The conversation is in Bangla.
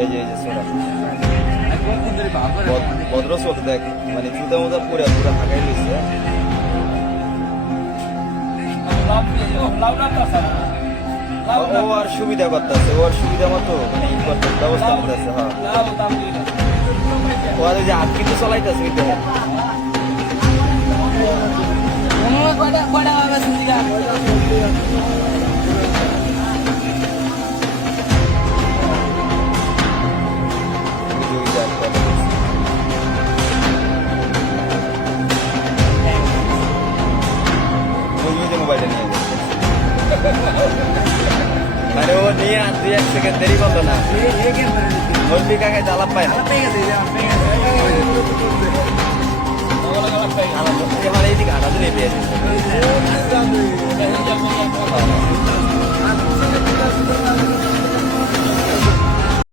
এই যে সোনা ভদ্র চোখ দেখ, মানে জুতা মোজা পুরা পুরা ফাঁকাই রয়েছে। ও আর সুবিধা করতেছে, ওর সুবিধা মতো মানে ব্যবস্থা করতেছে। হ্যাঁ, ও আর ওই যে হাত কিন্তু চলাইতেছে কিন্তু মোবাইলে নিয়ে মানে ও নিয়ে আর 2-1 সেকেন্ড দেরি করলো না, ওর কাকে জ্বালাপ পায় না। আমার এইদিকে আটা দিলে পেয়েছে।